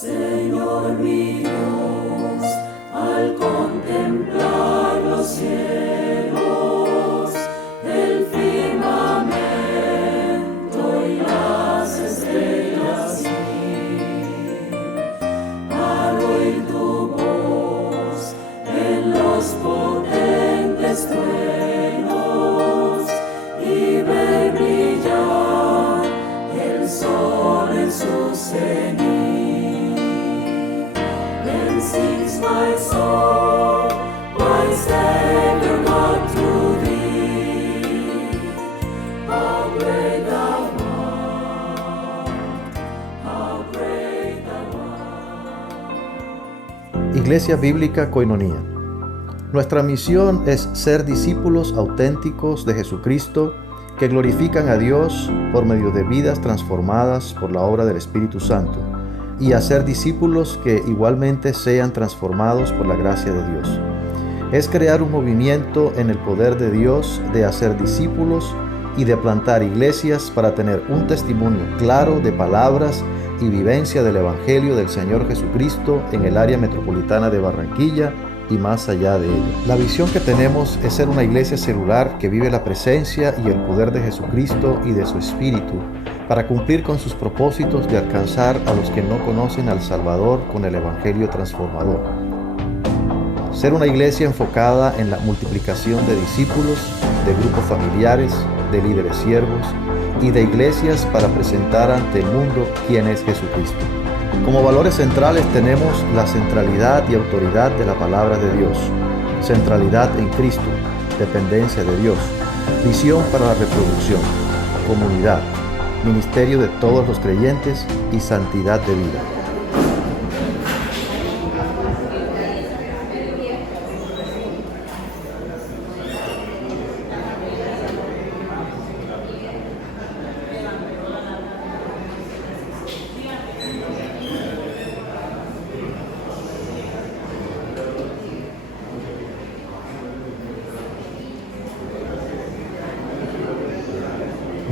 Señor mi Dios, al contemplar los cielos, el firmamento y las estrellas, al oír tu voz en los potentes truenos y ver brillar el sol en su cenit. Then sings my soul, my Savior God, to thee. How great thou art, how great thou art. Iglesia Bíblica Koinonía. Nuestra misión es ser discípulos auténticos de Jesucristo que glorifican a Dios por medio de vidas transformadas por la obra del Espíritu Santo, y hacer discípulos que igualmente sean transformados por la gracia de Dios. Es crear un movimiento en el poder de Dios de hacer discípulos y de plantar iglesias para tener un testimonio claro de palabras y vivencia del Evangelio del Señor Jesucristo en el área metropolitana de Barranquilla y más allá de ella. La visión que tenemos es ser una iglesia celular que vive la presencia y el poder de Jesucristo y de su Espíritu para cumplir con sus propósitos de alcanzar a los que no conocen al Salvador con el Evangelio transformador. Ser una iglesia enfocada en la multiplicación de discípulos, de grupos familiares, de líderes siervos y de iglesias para presentar ante el mundo quién es Jesucristo. Como valores centrales tenemos la centralidad y autoridad de la palabra de Dios, centralidad en Cristo, dependencia de Dios, visión para la reproducción, comunidad, ministerio de todos los creyentes y santidad de vida.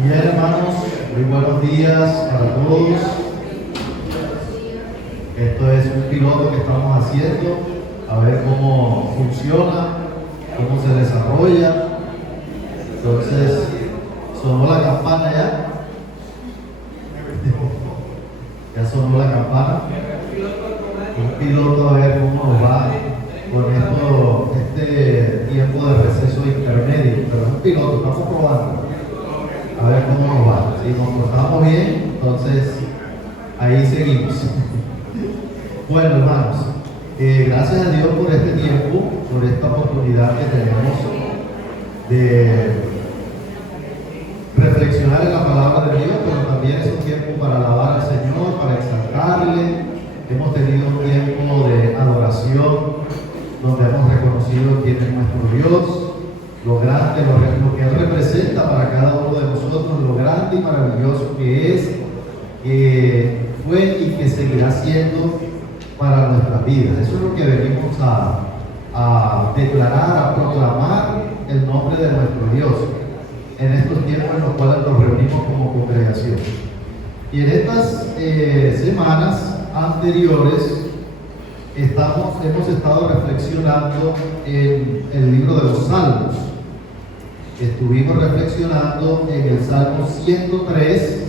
Bien, hermanos, muy buenos días para todos. Esto es un piloto que estamos haciendo, a ver cómo funciona, cómo se desarrolla. Entonces, sonó la campana ya. Ya sonó la campana. Un piloto a ver cómo nos va con este tiempo de receso intermedio. Pero es un piloto, estamos probando. A ver cómo nos va. Si nos portamos bien, entonces ahí seguimos. Bueno, hermanos, gracias a Dios por este tiempo, por esta oportunidad que tenemos de reflexionar en la palabra de Dios, pero también es un tiempo para alabar al Señor, para exaltarle. Hemos tenido un tiempo de adoración donde hemos reconocido quién es nuestro Dios, lo grande, lo que Él representa para cada uno de nosotros, lo grande y maravilloso que es, que fue y que seguirá siendo para nuestras vidas. Eso es lo que venimos a declarar, a proclamar el nombre de nuestro Dios en estos tiempos en los cuales nos reunimos como congregación. Y en estas semanas anteriores hemos estado reflexionando en el libro de los Salmos. Estuvimos reflexionando en el Salmo 103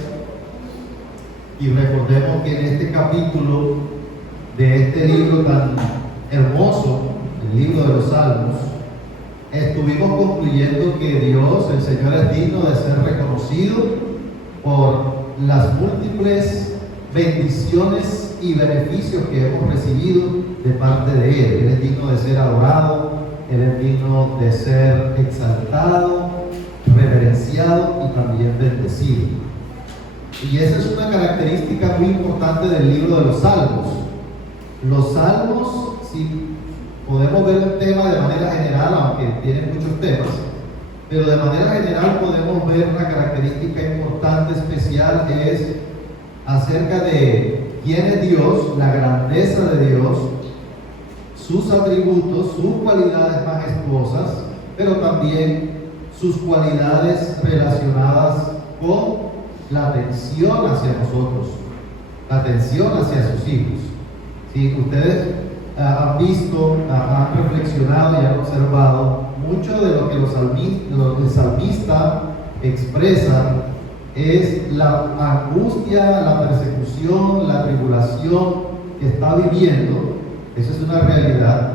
y recordemos que en este capítulo de este libro tan hermoso, el libro de los Salmos, estuvimos concluyendo que Dios, el Señor, es digno de ser reconocido por las múltiples bendiciones y beneficios que hemos recibido de parte de Él. Él es digno de ser adorado, Él es digno de ser exaltado, reverenciado y también bendecido. Y esa es una característica muy importante del libro de los Salmos. Los Salmos, si podemos ver un tema de manera general, aunque tienen muchos temas, pero de manera general podemos ver una característica importante, especial, que es acerca de quién es Dios, la grandeza de Dios, sus atributos, sus cualidades majestuosas, pero también sus cualidades relacionadas con la atención hacia nosotros. la atención hacia sus hijos. Si ustedes han visto, han reflexionado y han observado, mucho de lo que el salmista expresa es la angustia, la persecución, la tribulación que está viviendo. Eso es una realidad,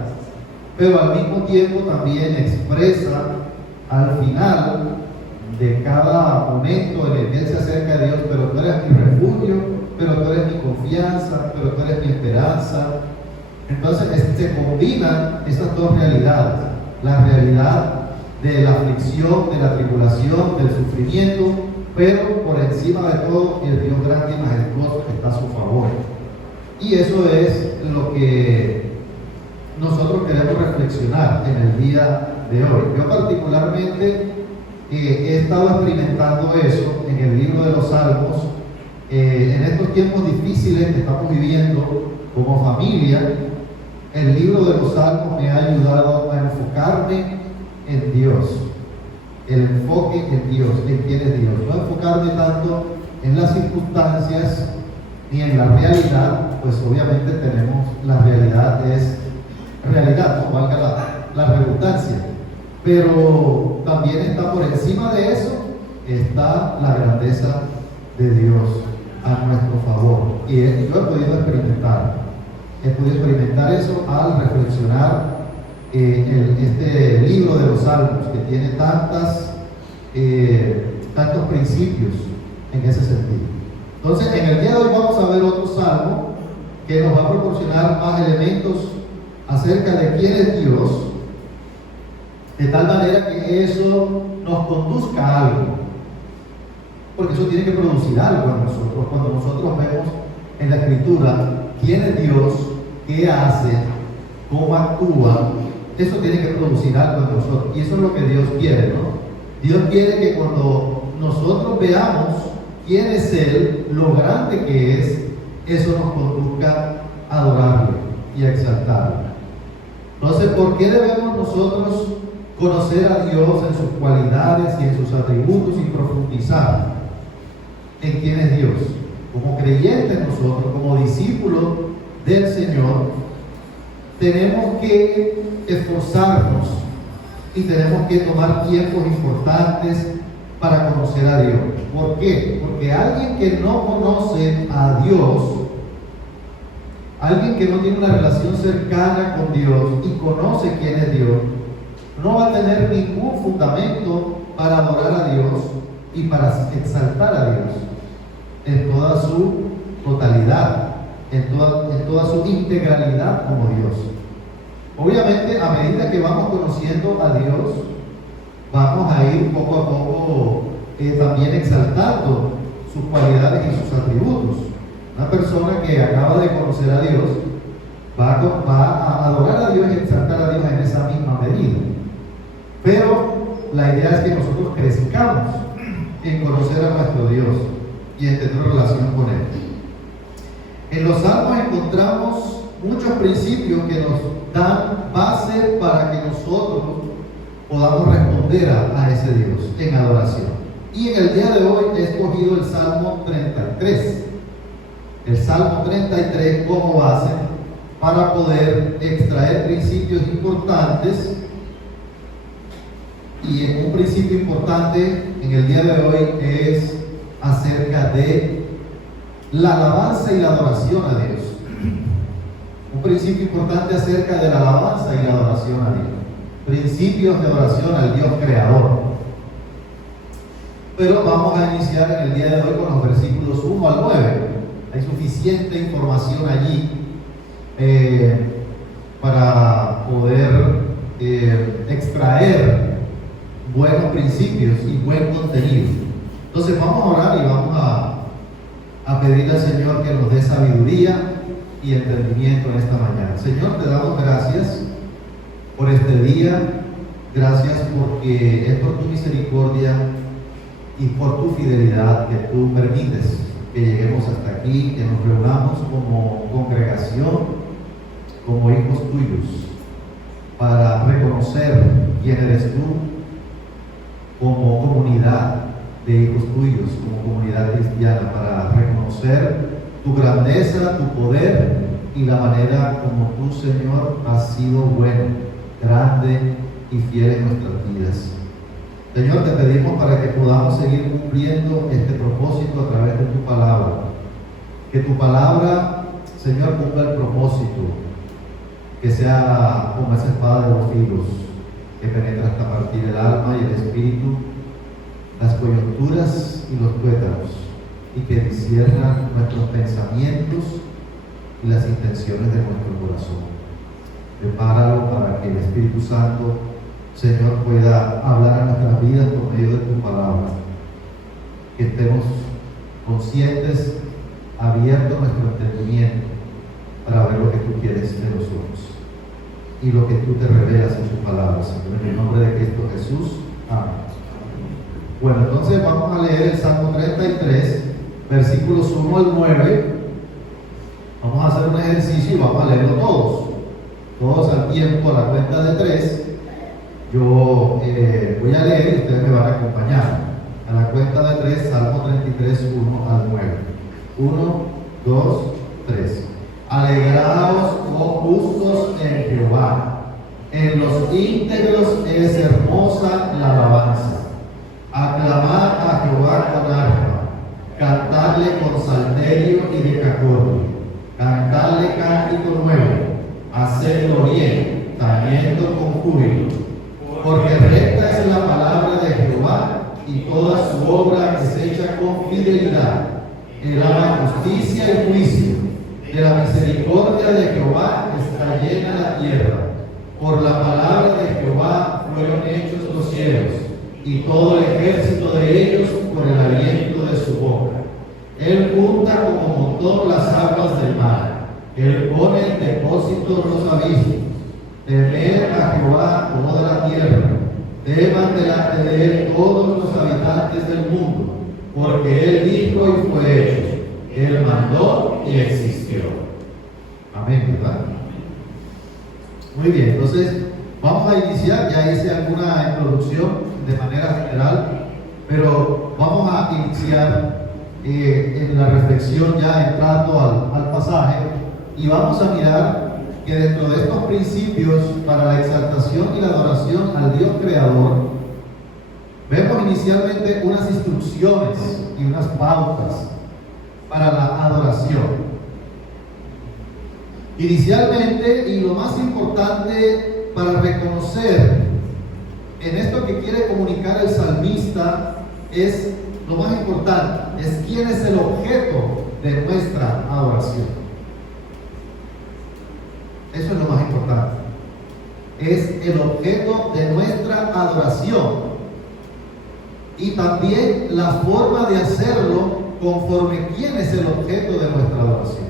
pero al mismo tiempo también expresa al final de cada momento en el que él se acerca a Dios: pero tú eres mi refugio, pero tú eres mi confianza, pero tú eres mi esperanza. Entonces se combinan esas dos realidades: la realidad de la aflicción, de la tribulación, del sufrimiento, pero por encima de todo el Dios grande y majestuoso que está a su favor. Y eso es lo que nosotros queremos reflexionar en el día de hoy. Yo particularmente he estado experimentando eso en el libro de los Salmos, en estos tiempos difíciles que estamos viviendo como familia. El libro de los Salmos me ha ayudado a enfocarme en Dios, el enfoque en Dios, en quién es Dios, no enfocarme tanto en las circunstancias ni en la realidad, pues obviamente tenemos, la realidad es realidad, no valga la redundancia, pero también está por encima de eso, está la grandeza de Dios a nuestro favor. Y yo he podido experimentar eso al reflexionar este libro de los Salmos, que tiene tantos principios en ese sentido. Entonces, en el día de hoy vamos a ver otro salmo que nos va a proporcionar más elementos acerca de quién es Dios, de tal manera que eso nos conduzca a algo, porque eso tiene que producir algo en nosotros. Cuando nosotros vemos en la Escritura quién es Dios, qué hace, cómo actúa, eso tiene que producir algo en nosotros, y eso es lo que Dios quiere, ¿no? Dios quiere que cuando nosotros veamos quién es Él, lo grande que es, eso nos conduzca a adorarle y a exaltarle. Entonces, ¿por qué debemos nosotros conocer a Dios en sus cualidades y en sus atributos y profundizar en quién es Dios? Como creyentes nosotros, como discípulos del Señor, tenemos que esforzarnos y tenemos que tomar tiempos importantes para conocer a Dios. ¿Por qué? Porque alguien que no conoce a Dios, alguien que no tiene una relación cercana con Dios y conoce quién es Dios, no va a tener ningún fundamento para adorar a Dios y para exaltar a Dios en toda su totalidad, en toda su integralidad como Dios. Obviamente, a medida que vamos conociendo a Dios, vamos a ir poco a poco también exaltando sus cualidades y sus atributos. Una persona que acaba de conocer a Dios va a adorar a Dios y exaltar a Dios en esa misma medida. Pero la idea es que nosotros crezcamos en conocer a nuestro Dios y en tener relación con Él. En los Salmos encontramos muchos principios que nos dan base para que nosotros podamos responder a ese Dios en adoración. Y en el día de hoy he escogido el Salmo 33. El Salmo 33 como base para poder extraer principios importantes. Y un principio importante en el día de hoy es acerca de la alabanza y la adoración a Dios. Un principio importante acerca de la alabanza y la adoración a Dios. Principios de adoración al Dios creador. Pero vamos a iniciar en el día de hoy con los versículos 1 al 9. Hay suficiente información allí para poder extraer buenos principios y buen contenido. Entonces vamos a orar y vamos a pedirle al Señor que nos dé sabiduría y entendimiento en esta mañana. Señor, te damos gracias por este día. Gracias porque es por tu misericordia y por tu fidelidad que tú permites que lleguemos hasta aquí, que nos reunamos como congregación, como hijos tuyos, para reconocer quién eres tú, como comunidad de hijos tuyos, como comunidad cristiana, para reconocer tu grandeza, tu poder y la manera como tú, Señor, has sido bueno, grande y fiel en nuestras vidas. Señor, te pedimos para que podamos seguir cumpliendo este propósito a través de tu palabra. Que tu palabra, Señor, cumpla el propósito, que sea como esa espada de dos filos, que penetra hasta partir el alma y el espíritu, las coyunturas y los tuétanos, y que discierna nuestros pensamientos y las intenciones de nuestro corazón. Prepáralo para que el Espíritu Santo, Señor, pueda hablar a nuestras vidas por medio de tu palabra. Que estemos conscientes, abiertos nuestro entendimiento para ver lo que tú quieres de nosotros y lo que tú te revelas en tu palabra, Señor. En el nombre de Cristo Jesús. Amén. Bueno, entonces vamos a leer el Salmo 33, versículos 1 al 9. Vamos a hacer un ejercicio y vamos a leerlo todos al tiempo, a la cuenta de 3. Yo voy a leer y ustedes me van a acompañar. A la cuenta de 3, Salmo 33, 1 al 9. 1, 2, 3. Alegraos, oh justos, en Jehová. En los íntegros es hermosa la alabanza. Aclamad a Jehová con arpa, cantarle con salterio y decacordio, cantarle cántico nuevo, hacerlo bien, tañendo con júbilo. Porque recta es la palabra de Jehová, y toda su obra es hecha con fidelidad. Él ama justicia y juicio. De la misericordia de Jehová está llena la tierra. Por la palabra de Jehová fueron hechos los cielos, y todo el ejército de ellos por el aliento de su boca. Él junta como montón las aguas del mar. Él pone en depósito los abismos. Temed a Jehová toda la tierra. Teman delante de él todos los habitantes del mundo, porque él dijo y fue hecho. Él mandó y existió. Amén, ¿verdad? Muy bien, entonces vamos a iniciar. Ya hice alguna introducción de manera general, pero vamos a iniciar en la reflexión ya entrando al pasaje, y vamos a mirar que dentro de estos principios para la exaltación y la adoración al Dios Creador, vemos inicialmente unas instrucciones y unas pautas para la adoración. Inicialmente, y lo más importante para reconocer en esto que quiere comunicar el salmista, es lo más importante, es quién es el objeto de nuestra adoración. Eso es lo más importante. Es el objeto de nuestra adoración, y también la forma de hacerlo conforme quién es el objeto de nuestra adoración.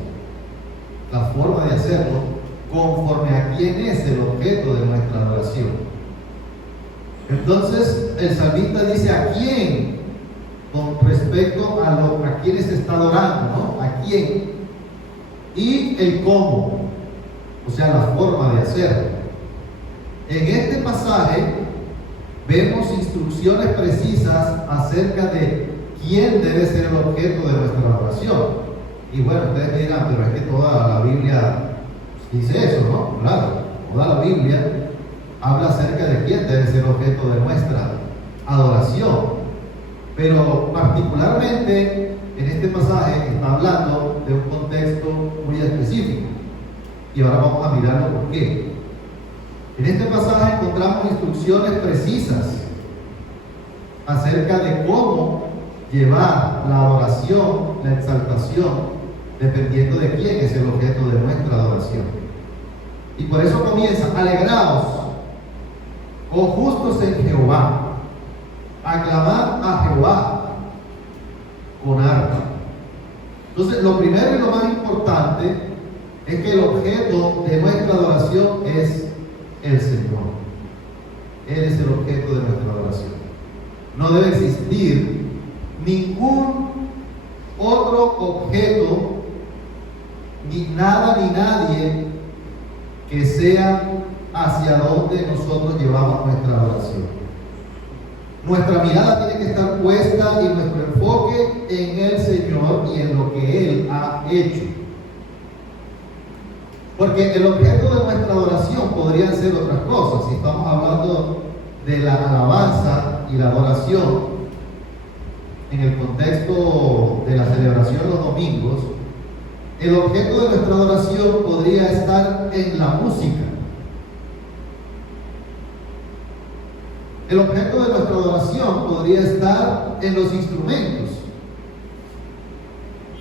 La forma de hacerlo conforme a quién es el objeto de nuestra adoración. Entonces el salmista dice a quién, con respecto a quién se está adorando, ¿no? A quién, y el cómo, o sea, la forma de hacerlo. En este pasaje vemos instrucciones precisas acerca de quién debe ser el objeto de nuestra adoración. Y bueno, ustedes me dirán, pero es que toda la Biblia dice eso, ¿no? Claro, toda la Biblia habla acerca de quién debe ser objeto de nuestra adoración. Pero particularmente en este pasaje está hablando de un contexto muy específico. Y ahora vamos a mirarlo por qué. En este pasaje encontramos instrucciones precisas acerca de cómo llevar la adoración, la exaltación, dependiendo de quién es el objeto de nuestra adoración. Y por eso comienza: alegraos, oh justos en Jehová, aclamad a Jehová con arpa. Entonces, lo primero y lo más importante es que el objeto de nuestra adoración es el Señor. Él es el objeto de nuestra adoración. No debe existir ningún otro objeto, ni nada ni nadie que sea hacia donde nosotros llevamos nuestra adoración. Nuestra mirada tiene que estar puesta y nuestro enfoque en el Señor y en lo que Él ha hecho. Porque el objeto de nuestra adoración podrían ser otras cosas. Si estamos hablando de la alabanza y la adoración en el contexto de la celebración los domingos, el objeto de nuestra adoración podría estar en la música. El objeto de nuestra adoración podría estar en los instrumentos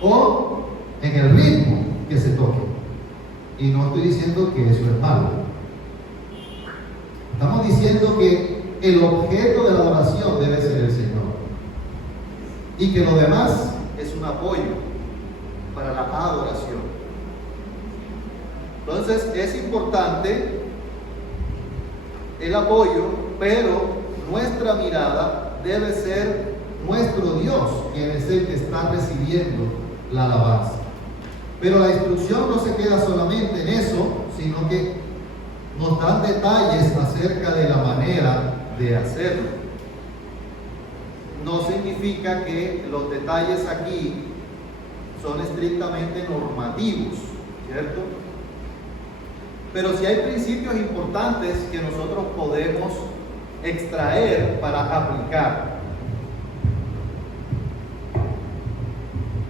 o en el ritmo que se toque. Y no estoy diciendo que eso es malo. Estamos diciendo que el objeto de la adoración debe ser el Señor. Y que lo demás es un apoyo para la adoración. Entonces es importante el apoyo, pero nuestra mirada debe ser nuestro Dios, quien es el que está recibiendo la alabanza. Pero la instrucción no se queda solamente en eso, sino que nos dan detalles acerca de la manera de hacerlo. No significa que los detalles aquí son estrictamente normativos, ¿cierto? Pero sí hay principios importantes que nosotros podemos extraer para aplicar.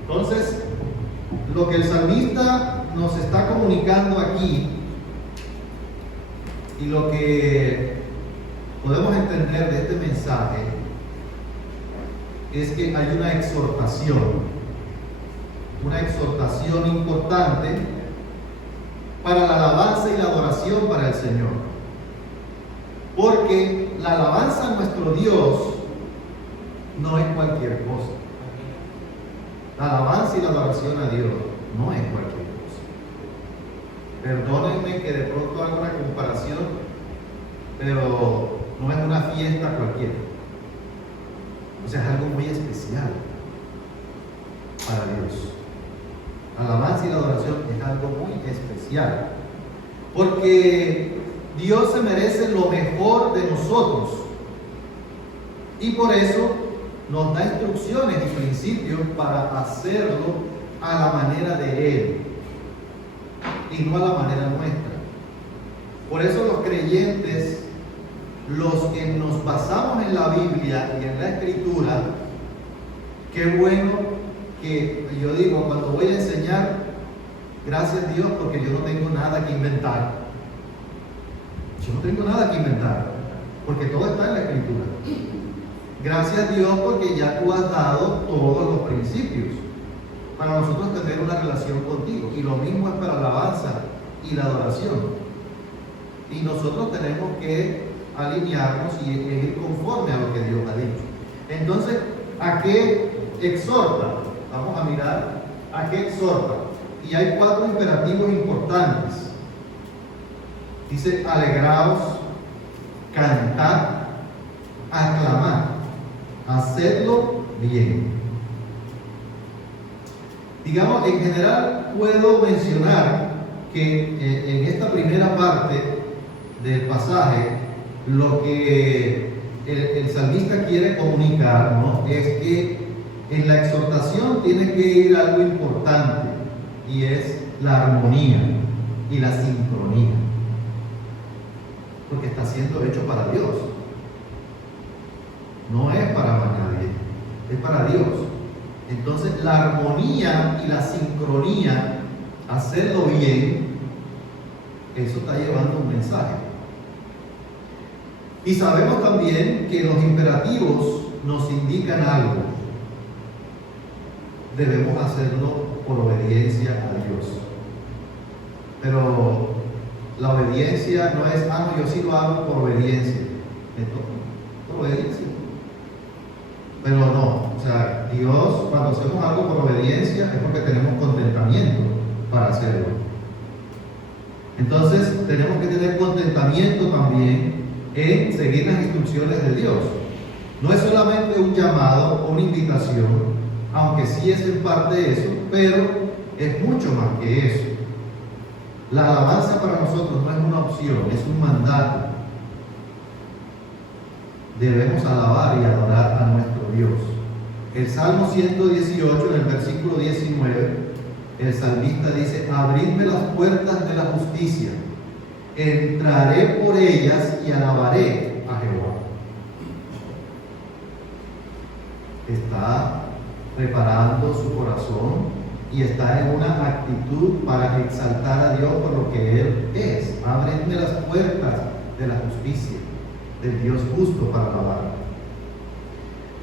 Entonces, lo que el salmista nos está comunicando aquí y lo que podemos entender de este mensaje es que hay una exhortación importante para la alabanza y la adoración para el Señor. Porque la alabanza a nuestro Dios no es cualquier cosa. La alabanza y la adoración a Dios no es cualquier cosa. Perdónenme que de pronto haga una comparación, pero no es una fiesta cualquiera. O sea, es algo muy especial para Dios. La alabanza y la adoración es algo muy especial, porque Dios se merece lo mejor de nosotros y por eso nos da instrucciones y principios para hacerlo a la manera de Él y no a la manera nuestra. Por eso los creyentes, los que nos basamos en la Biblia y en la Escritura, qué bueno que yo digo, cuando voy a enseñar, gracias a Dios porque yo no tengo nada que inventar. Yo no tengo nada que inventar, porque todo está en la Escritura. Gracias a Dios porque ya tú has dado todos los principios para nosotros tener una relación contigo. Y lo mismo es para la alabanza y la adoración. Y nosotros tenemos que alinearnos y ir conforme a lo que Dios ha dicho. Entonces, ¿a qué exhorta? Vamos a mirar a qué exhorta. Y hay 4 imperativos importantes. Dice: alegraos, cantad, aclamad, hacedlo bien. Digamos, en general puedo mencionar que en esta primera parte del pasaje lo que el salmista quiere comunicar, ¿no?, es que en la exhortación tiene que ir algo importante, y es la armonía y la sincronía, porque está siendo hecho para Dios, no es para nadie, es para Dios. Entonces la armonía y la sincronía, hacerlo bien, eso está llevando un mensaje. Y sabemos también que los imperativos nos indican algo. Debemos hacerlo por obediencia a Dios. Pero la obediencia no es: no, yo sí lo hago por obediencia. Por obediencia. Pero no, o sea, Dios, cuando hacemos algo por obediencia es porque tenemos contentamiento para hacerlo. Entonces tenemos que tener contentamiento también en seguir las instrucciones de Dios. No es solamente un llamado o una invitación, aunque sí es en parte eso, pero es mucho más que eso. La alabanza para nosotros no es una opción, es un mandato. Debemos alabar y adorar a nuestro Dios. El Salmo 118, en el versículo 19, el salmista dice: abridme las puertas de la justicia, entraré por ellas y alabaré a Jehová. Está preparando su corazón y está en una actitud para exaltar a Dios por lo que Él es. Ábrenme las puertas de la justicia, del Dios justo, para alabar.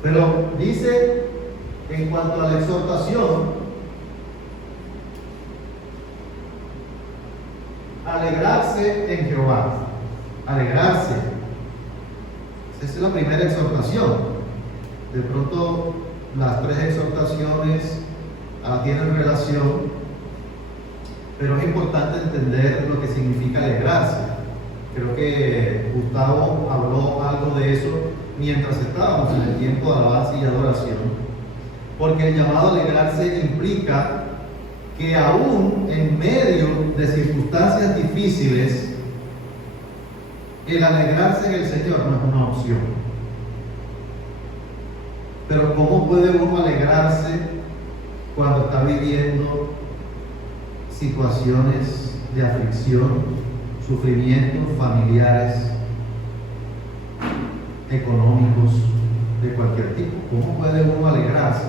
Pero dice, en cuanto a la exhortación, alegrarse en Jehová. Alegrarse. Esa es la primera exhortación. De pronto, las tres exhortaciones tienen relación, pero es importante entender lo que significa alegrarse. Creo que Gustavo habló algo de eso mientras estábamos en el tiempo de alabanza y adoración, porque el llamado a alegrarse implica que aún en medio de circunstancias difíciles, el alegrarse en el Señor no es una opción. Pero ¿cómo puede uno alegrarse cuando está viviendo situaciones de aflicción, sufrimientos familiares, económicos, de cualquier tipo? ¿Cómo puede uno alegrarse?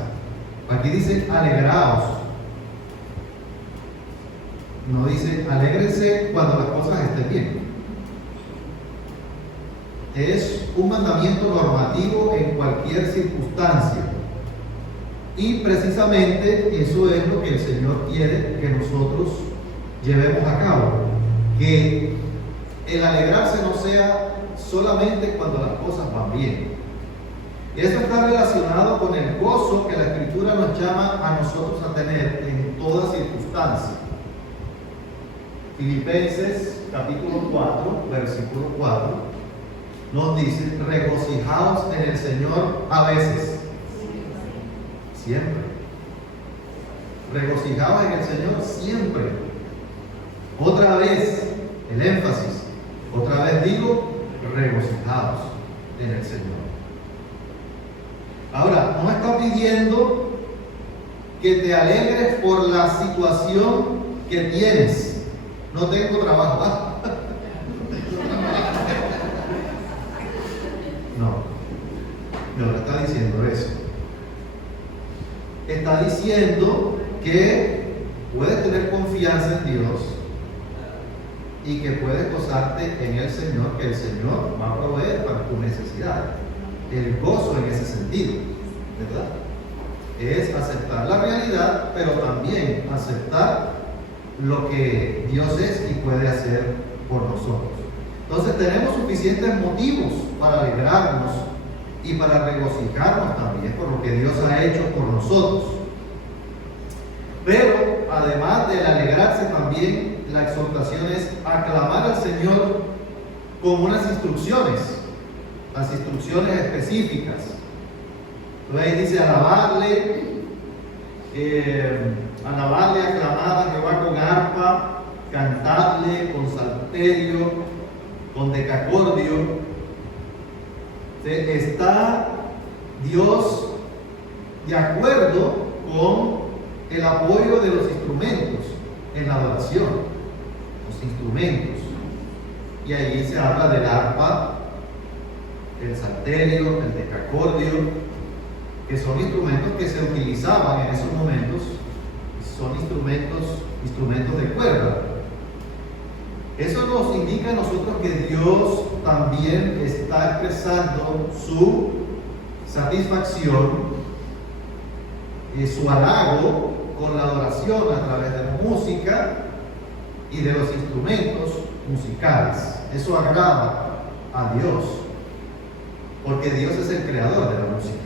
Aquí dice alegraos. No dice alégrense cuando las cosas estén bien. Es un mandamiento normativo en cualquier circunstancia. Y precisamente eso es lo que el Señor quiere que nosotros llevemos a cabo. Que el alegrarse no sea solamente cuando las cosas van bien. Y eso está relacionado con el gozo que la Escritura nos llama a nosotros a tener en toda circunstancia. Filipenses capítulo 4, versículo 4, nos dice: regocijaos en el Señor a veces. Siempre. Regocijaos en el Señor siempre. Otra vez, el énfasis. Otra vez digo, regocijaos en el Señor. Ahora, no está pidiendo que te alegres por la situación que tienes. No tengo trabajo. No está diciendo eso. Está diciendo que puedes tener confianza en Dios y que puedes gozarte en el Señor, que el Señor va a proveer para tu necesidad. El gozo en ese sentido, ¿verdad? Es aceptar la realidad, pero también aceptar lo que Dios es y puede hacer por nosotros. Entonces tenemos suficientes motivos para alegrarnos y para regocijarnos también por lo que Dios ha hecho por nosotros. Pero además del alegrarse, también la exhortación es aclamar al Señor con unas instrucciones, las instrucciones específicas. Entonces ahí dice alabarle, aclamar a Jehová con arpa, cantarle con salterio, con decacordio. Está Dios de acuerdo con el apoyo de los instrumentos en la adoración, los instrumentos. Y ahí se habla del arpa, el salterio, el decacordio, que son instrumentos que se utilizaban en esos momentos, son instrumentos de cuerda. Eso nos indica a nosotros que Dios también está expresando su satisfacción, su halago con la adoración a través de la música y de los instrumentos musicales. Eso agrada a Dios, porque Dios es el creador de la música.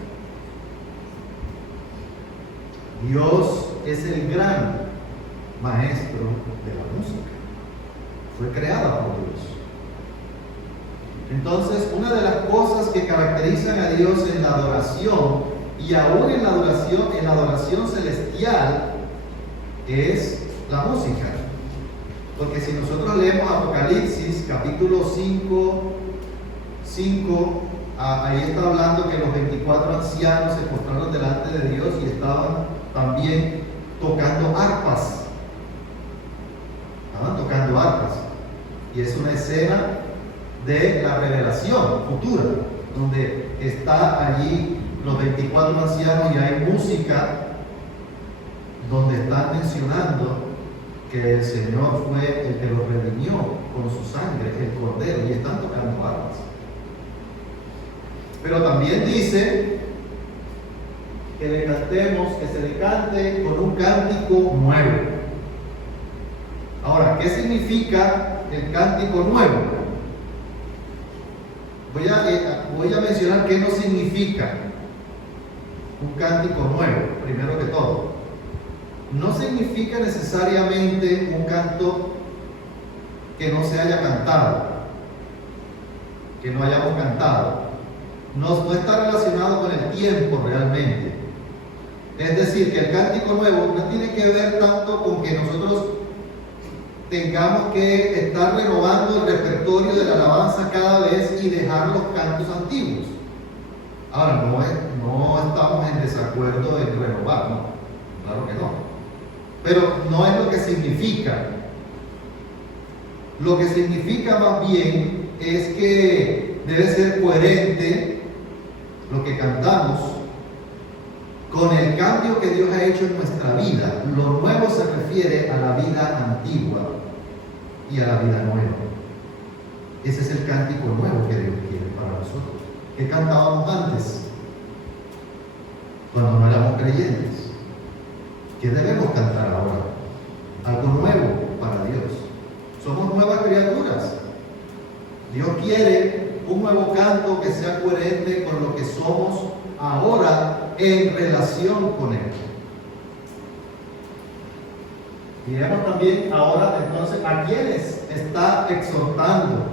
Dios es el gran maestro de la música. Fue creada por Dios. Entonces, una de las cosas que caracterizan a Dios en la adoración, y aún en la adoración celestial, es la música. Porque si nosotros leemos Apocalipsis capítulo 5, ahí está hablando que los 24 ancianos se postraron delante de Dios y estaban también tocando arpas. Estaban tocando arpas. Y es una escena de la revelación futura, donde está allí los 24 ancianos y hay música donde están mencionando que el Señor fue el que los redimió con su sangre, el Cordero, y están tocando arpas. Pero también dice que le cantemos, que se le cante con un cántico nuevo. Ahora, ¿qué significa el cántico nuevo? Voy a mencionar qué no significa un cántico nuevo, primero que todo. No significa necesariamente un canto que no se haya cantado, que no hayamos cantado. No está relacionado con el tiempo realmente. Es decir, que el cántico nuevo no tiene que ver tanto con que nosotros tengamos que estar renovando el repertorio de la alabanza cada vez y dejar los cantos antiguos. Ahora, no estamos en desacuerdo en renovar, no, claro que no. Pero no es lo que significa. Lo que significa más bien es que debe ser coherente lo que cantamos con el cambio que Dios ha hecho en nuestra vida. Lo nuevo se refiere a la vida antigua y a la vida nueva. Ese es el cántico nuevo que Dios quiere para nosotros. ¿Qué cantábamos antes? Cuando no éramos creyentes. ¿Qué debemos cantar ahora? Algo nuevo para Dios. Somos nuevas criaturas. Dios quiere un nuevo canto que sea coherente con lo que somos ahora en relación con Él. Miremos también ahora entonces a quiénes está exhortando.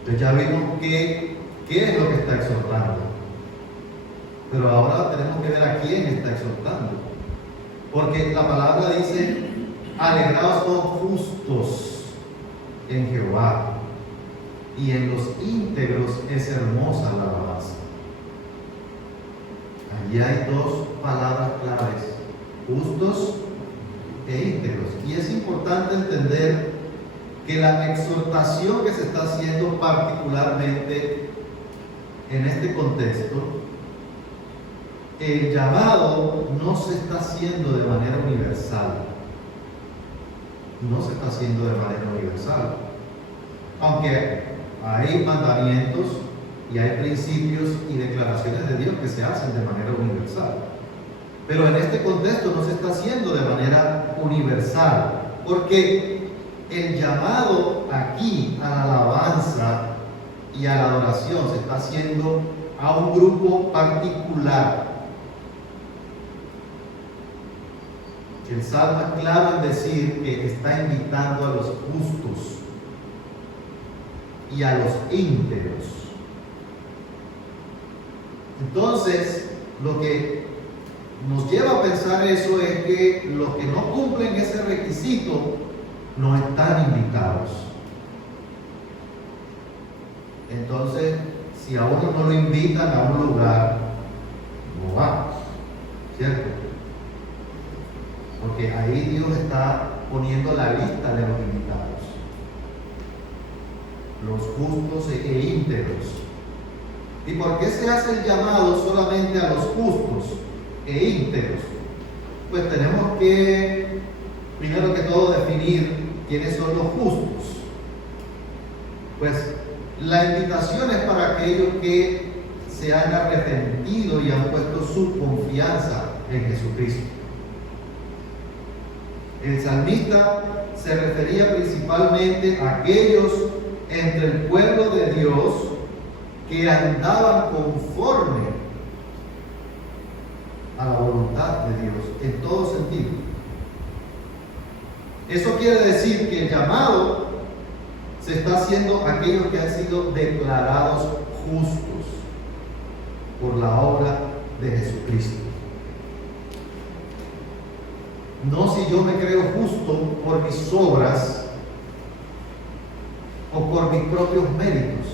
Entonces ya vimos qué es lo que está exhortando. Pero ahora tenemos que ver a quién está exhortando. Porque la palabra dice, alegraos todos justos en Jehová, y en los íntegros es hermosa la alabanza. Allí hay dos palabras claves, justos e íntegros. Y es importante entender que la exhortación que se está haciendo particularmente en este contexto, el llamado no se está haciendo de manera universal. No se está haciendo de manera universal. Aunque hay mandamientos y hay principios y declaraciones de Dios que se hacen de manera universal. Pero en este contexto no se está haciendo de manera universal. Porque el llamado aquí a la alabanza y a la adoración se está haciendo a un grupo particular. El Salmo es claro en decir que está invitando a los justos y a los íntegros. Entonces, lo que nos lleva a pensar eso es que los que no cumplen ese requisito no están invitados. Entonces, si a uno no lo invitan a un lugar, no va, ¿cierto? Porque ahí Dios está poniendo la lista de los invitados, los justos e íntegros. ¿Y por qué se hace el llamado solamente a los justos e íntegros? Pues tenemos que, primero que todo, definir quiénes son los justos. Pues la invitación es para aquellos que se han arrepentido y han puesto su confianza en Jesucristo. El salmista se refería principalmente a aquellos entre el pueblo de Dios que andaban conforme a la voluntad de Dios, en todo sentido. Eso quiere decir que el llamado se está haciendo a aquellos que han sido declarados justos por la obra de Jesucristo. No si yo me creo justo por mis obras o por mis propios méritos.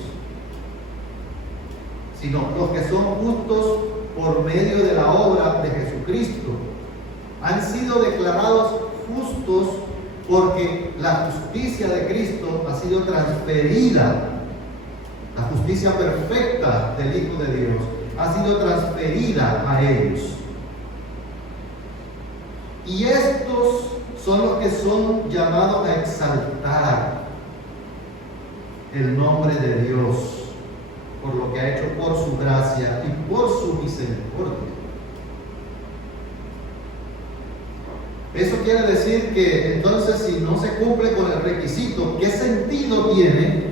sino los que son justos por medio de la obra de Jesucristo. Han sido declarados justos porque la justicia de Cristo ha sido transferida. La justicia perfecta del Hijo de Dios ha sido transferida a ellos. Y estos son los que son llamados a exaltar el nombre de Dios por lo que ha hecho por su gracia y por su misericordia. Eso quiere decir que entonces, si no se cumple con el requisito, ¿qué sentido tiene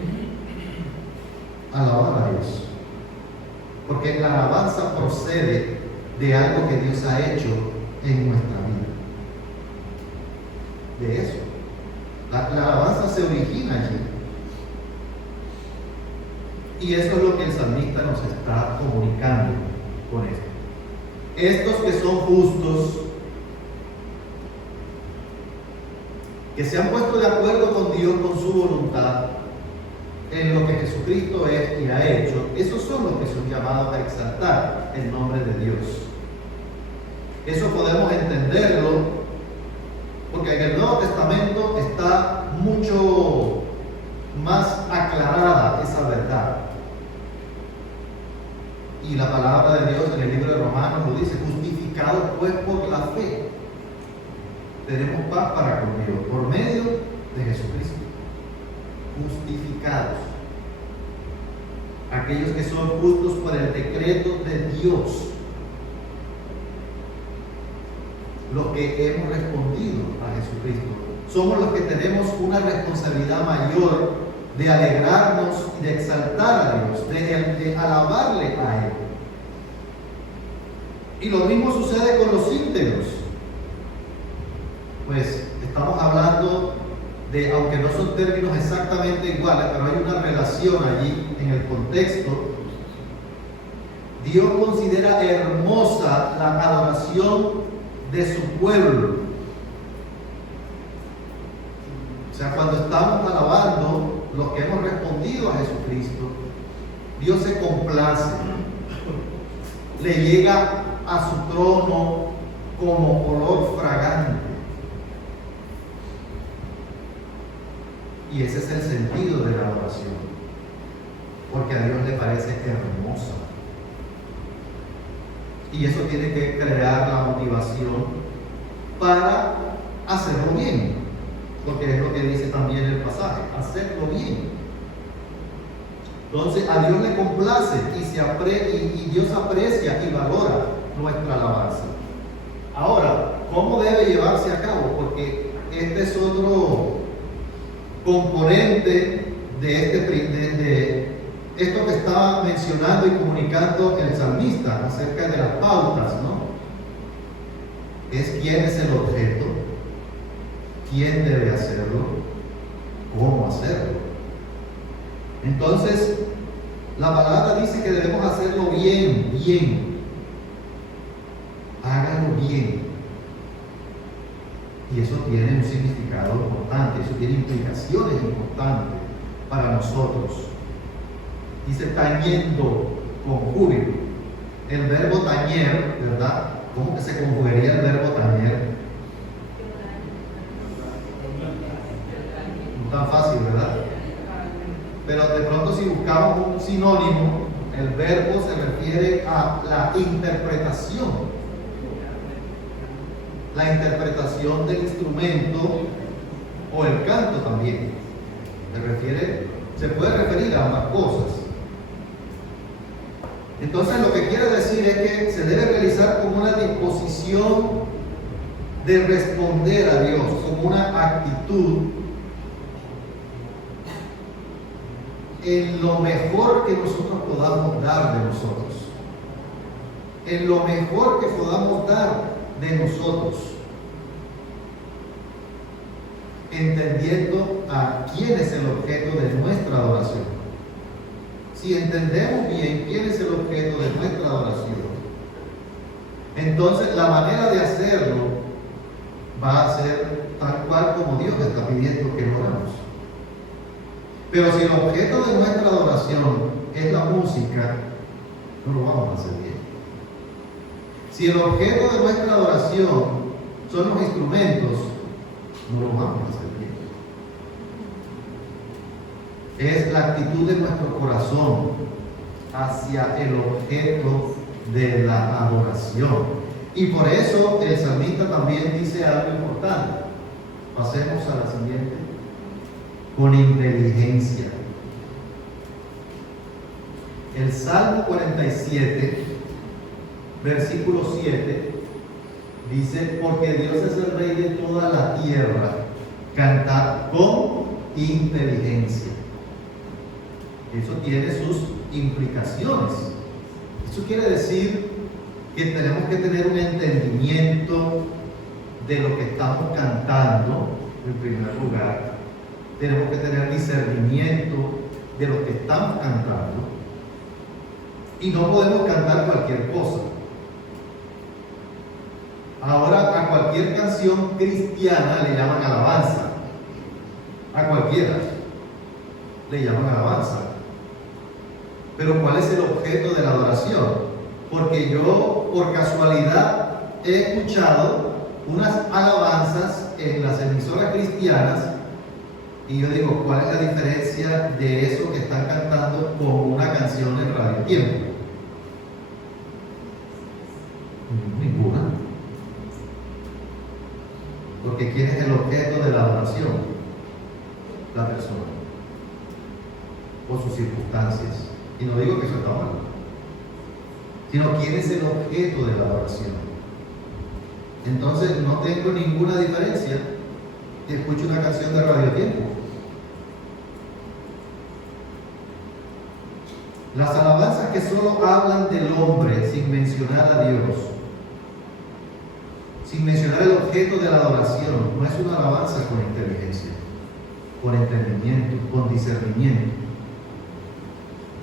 alabar a Dios? Porque la alabanza procede de algo que Dios ha hecho en nuestra vida. De eso. La alabanza se origina allí. Y eso es lo que el salmista nos está comunicando con esto. Estos que son justos, que se han puesto de acuerdo con Dios, con su voluntad, en lo que Jesucristo es y ha hecho, esos son los que son llamados a exaltar el nombre de Dios. Eso podemos entenderlo porque en el Nuevo Testamento está mucho más aclarada esa verdad. Y la palabra de Dios en el libro de Romanos lo dice: justificados pues por la fe, tenemos paz para con Dios por medio de Jesucristo. Justificados, aquellos que son justos por el decreto de Dios, los que hemos respondido a Jesucristo. Somos los que tenemos una responsabilidad mayor de alegrarnos y de exaltar a Dios, de alabarle a Él. Y lo mismo sucede con los íntegros. Pues estamos hablando de, aunque no son términos exactamente iguales, pero hay una relación allí en el contexto. Dios considera hermosa la adoración de su pueblo. O sea, cuando estamos alabando, los que hemos respondido a Jesucristo, Dios se complace, le llega a su trono como olor fragante. Y ese es el sentido de la adoración, porque a Dios le parece hermosa. Y eso tiene que crear la motivación para hacerlo bien, porque es lo que dice también el pasaje: hacerlo bien. Entonces a Dios le complace y Dios aprecia y valora nuestra alabanza. Ahora, ¿cómo debe llevarse a cabo? Porque este es otro componente de esto que estaba mencionando y comunicando el salmista acerca de las pautas, ¿no? Es quién es el objeto, quién debe hacerlo, cómo hacerlo. Entonces, la palabra dice que debemos hacerlo bien. Hágalo bien. Y eso tiene un significado importante, eso tiene implicaciones importantes para nosotros. Dice tañendo con júbilo. El verbo tañer, ¿verdad? ¿Cómo que se conjugaría el verbo tañer? No tan fácil, ¿verdad? Pero de pronto, si buscamos un sinónimo, el verbo se refiere a la interpretación. La interpretación del instrumento o el canto también. Se puede referir a ambas cosas. Entonces, lo que quiere decir es que se debe realizar como una disposición de responder a Dios, como una actitud en lo mejor que nosotros podamos dar de nosotros, en lo mejor que podamos dar de nosotros, entendiendo a quién es el objeto de nuestra adoración. Si entendemos bien quién es el objeto de nuestra adoración, entonces la manera de hacerlo va a ser tal cual como Dios está pidiendo que lo hagamos. Pero si el objeto de nuestra adoración es la música, no lo vamos a hacer bien. Si el objeto de nuestra adoración son los instrumentos, no lo vamos a hacer bien. Es la actitud de nuestro corazón hacia el objeto de la adoración. Y por eso el salmista también dice algo importante. Pasemos a la siguiente. Con inteligencia. El Salmo 47, versículo 7, dice: porque Dios es el Rey de toda la tierra, cantad con inteligencia. Eso tiene sus implicaciones. Eso quiere decir que tenemos que tener un entendimiento de lo que estamos cantando, en primer lugar. Tenemos que tener discernimiento de lo que estamos cantando. Y no podemos cantar cualquier cosa. Ahora a cualquier canción cristiana le llaman alabanza. A cualquiera le llaman alabanza. Pero ¿cuál es el objeto de la adoración? Porque yo por casualidad he escuchado unas alabanzas en las emisoras cristianas y yo digo, ¿cuál es la diferencia de eso que están cantando con una canción en Radio Tiempo? Ninguna. Porque ¿quién es el objeto de la adoración? La persona o sus circunstancias. Y no digo que eso está mal, sino quién es el objeto de la adoración. Entonces no tengo ninguna diferencia si escucho una canción de Radio Tiempo. Las alabanzas que solo hablan del hombre sin mencionar a Dios, sin mencionar el objeto de la adoración, no es una alabanza con inteligencia, con entendimiento, con discernimiento.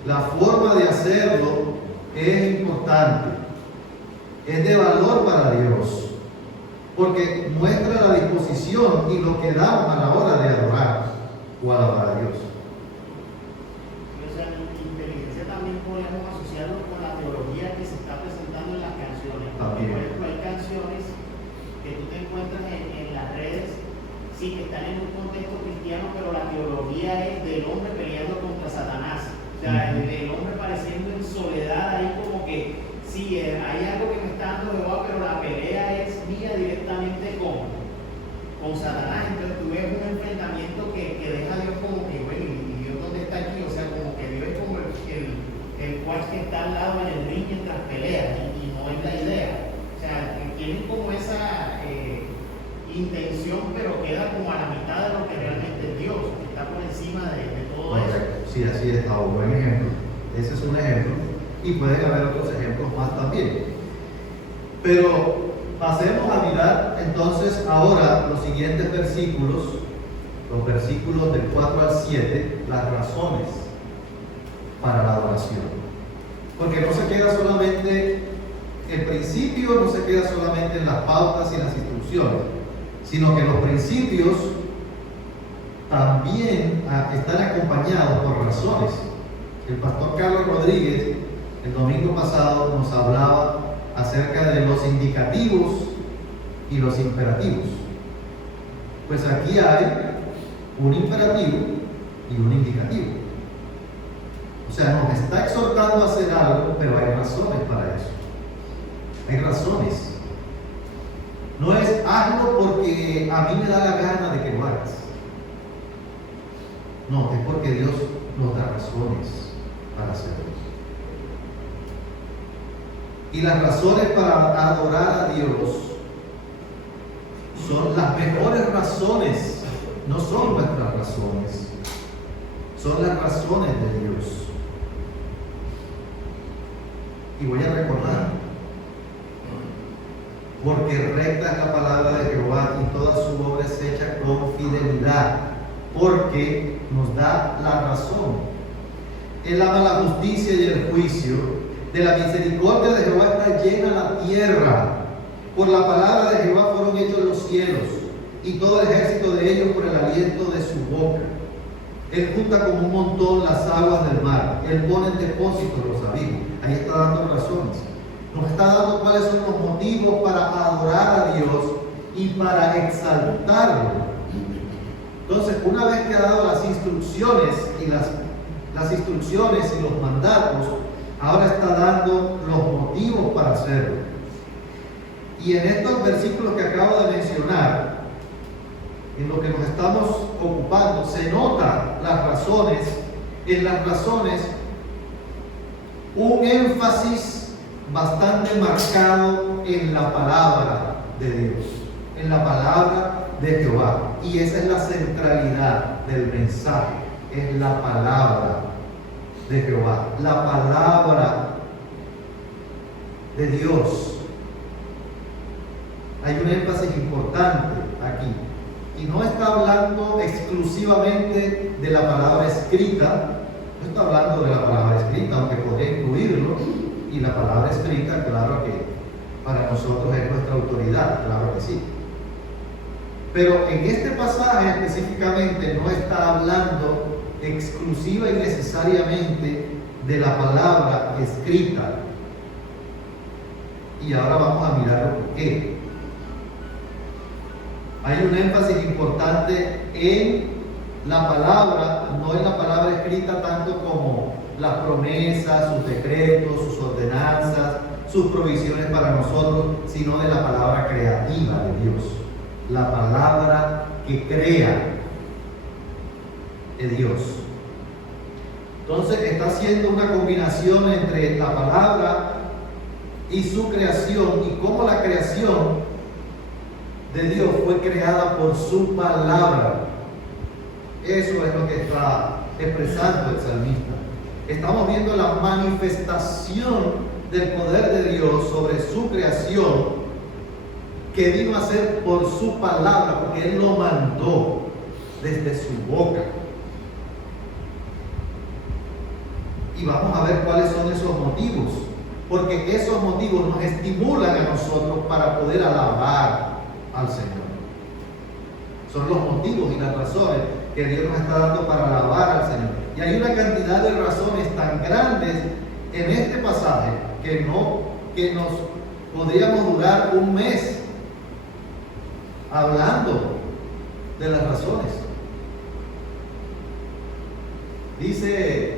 La forma de hacerlo es importante, es de valor para Dios, porque muestra la disposición y lo que damos a la hora de adorar o alabar a Dios. O sea, inteligencia también podemos asociarlo con la teología que se está presentando en las canciones. Porque, por ejemplo, hay canciones que tú te encuentras en las redes, sí, que están en un contexto cristiano, pero la teología es del hombre peleando contra Satanás. O sea, el hombre pareciendo en soledad ahí como que sí, hay algo que me está dando Jehová, pero la pelea es mía directamente con Satanás. Entonces tú ves un enfrentamiento que deja a Dios como que, bueno, ¿y Dios dónde está aquí? O sea, como que Dios es como el cual que está al lado en el ring mientras pelea, y no es la idea. O sea, tienen como esa intención, pero queda como a la mitad de lo que realmente es Dios, que está por encima de todo eso. Sí, así está, un buen ejemplo. Ese es un ejemplo. Y pueden haber otros ejemplos más también. Pero pasemos a mirar entonces ahora los siguientes versículos, los versículos del 4 al 7, las razones para la adoración. Porque no se queda solamente, el principio no se queda solamente en las pautas y las instrucciones, sino que los principios también están acompañados por razones. El pastor Carlos Rodríguez el domingo pasado nos hablaba acerca de los indicativos y los imperativos. Pues aquí hay un imperativo y un indicativo. O sea, nos está exhortando a hacer algo, pero hay razones para eso. Hay razones. No es hazlo porque a mí me da la gana de que lo hagas. No, es porque Dios nos da razones para hacerlo. Y las razones para adorar a Dios son las mejores razones, no son nuestras razones, son las razones de Dios. Y voy a recordar, porque recta es la palabra de Jehová y toda su obra es hecha con fidelidad, porque nos da la razón. Él ama la justicia y el juicio. De la misericordia de Jehová está llena la tierra. Por la palabra de Jehová fueron hechos los cielos, y todo el ejército de ellos por el aliento de su boca. Él junta como un montón las aguas del mar. Él pone en depósito los abismos. Ahí está dando razones. Nos está dando cuáles son los motivos para adorar a Dios y para exaltarlo. Entonces, una vez que ha dado las instrucciones y las instrucciones y los mandatos, ahora está dando los motivos para hacerlo. Y en estos versículos que acabo de mencionar, en lo que nos estamos ocupando, se nota en las razones, un énfasis bastante marcado en la palabra de Dios, en la palabra de Jehová. Y esa es la centralidad del mensaje, es la palabra de Jehová, la palabra de Dios. Hay un énfasis importante aquí. Y no está hablando exclusivamente de la palabra escrita, no está hablando de la palabra escrita, aunque podría incluirlo, y la palabra escrita, claro que para nosotros es nuestra autoridad, claro que sí. Pero en este pasaje específicamente no está hablando exclusiva y necesariamente de la palabra escrita. Y ahora vamos a mirar por qué. Hay un énfasis importante en la palabra, no en la palabra escrita tanto como las promesas, sus decretos, sus ordenanzas, sus provisiones para nosotros, sino de la palabra creativa de Dios, la palabra que crea de Dios. Entonces está haciendo una combinación entre la palabra y su creación, y cómo la creación de Dios fue creada por su palabra. Eso es lo que está expresando el salmista. Estamos viendo la manifestación del poder de Dios sobre su creación, que vino a ser por su palabra, porque Él lo mandó desde su boca. Y vamos a ver cuáles son esos motivos, porque esos motivos nos estimulan a nosotros para poder alabar al Señor. Son los motivos y las razones que Dios nos está dando para alabar al Señor. Y hay una cantidad de razones tan grandes en este pasaje que nos podríamos durar un mes hablando de las razones. Dice,